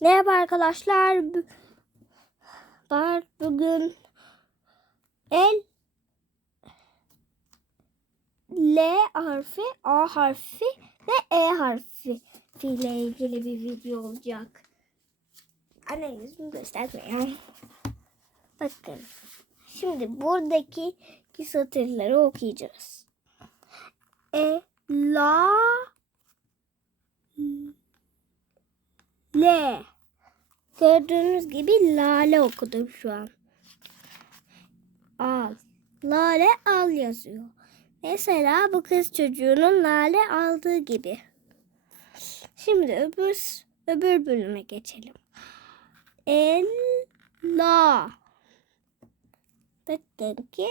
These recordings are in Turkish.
Merhaba arkadaşlar. Var bugün el L harfi, A harfi ve E harfi ile ilgili bir video olacak. Anne yüzümü göstermiyor. Bakın. Şimdi buradaki satırları okuyacağız. E, la, L. Gördüğünüz gibi lale okudum şu an. Al. Lale al yazıyor. Mesela bu kız çocuğunun lale aldığı gibi. Şimdi öbür öbür bölüme geçelim. El la. Bakın ki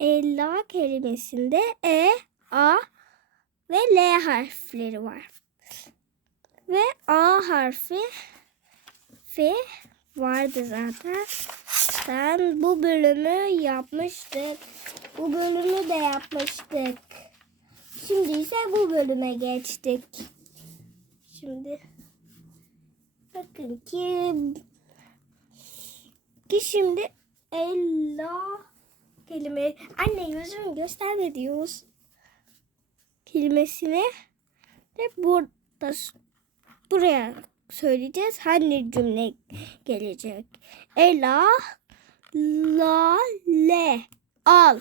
Ella kelimesinde E, A ve L harfleri var. Ve A harfi F vardı zaten. Sen bu bölümü yapmıştık. Bu bölümü de yapmıştık. Şimdi ise bu bölüme geçtik. Şimdi bakın ki ki şimdi Ella kelime anne yüzümü gösterme diyoruz. Kelimesini de burada buraya söyleyeceğiz. Hangi cümle gelecek? Ela lale al.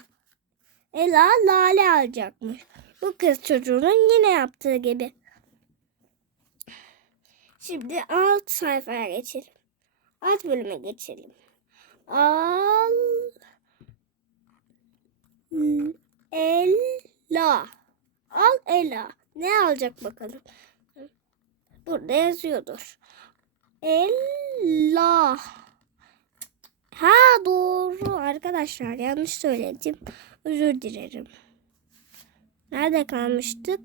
Ela lale alacakmış. Bu kız çocuğunun yine yaptığı gibi. Şimdi alt sayfaya geçelim. Alt bölüme geçelim. Al Ela. Al Ela. Ne alacak bakalım. Burada yazıyordur. Ella. Ha doğru arkadaşlar yanlış söyledim. Özür dilerim. Nerede kalmıştık?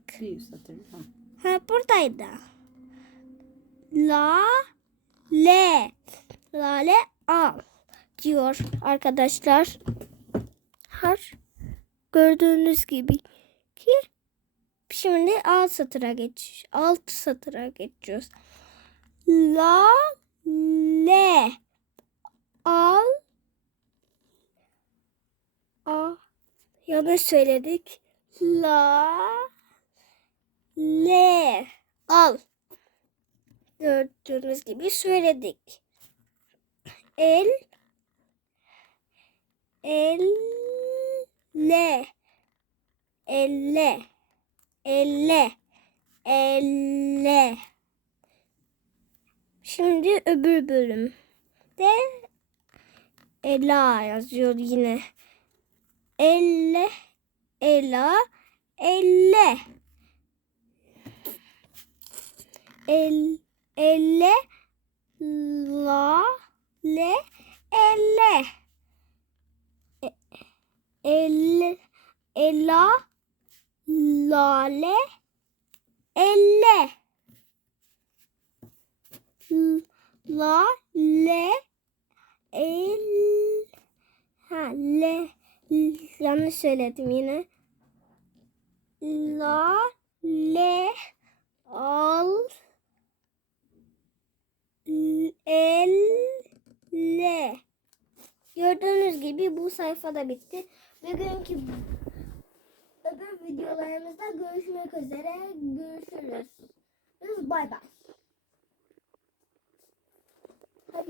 Ha buradaydı. La le. Lale al diyor arkadaşlar. Har gördüğünüz gibi ki şimdi alt satıra geç alt satıra geçiyoruz. La le. Al. A. Yanlış söyledik. La le. Al. Gördüğünüz gibi söyledik. El elle elle elle. Elle. Şimdi öbür bölümde Ela yazıyor yine. Elle Ela elle. El elle la le elle. E- elle ela lale elle. L- la le el. Ha le. Yanlış söyledim yine. La le al. El le. Gördüğünüz gibi bu sayfa da bitti. Bugünkü videolarımızda görüşmek üzere. Görüşürüz. Bay bay.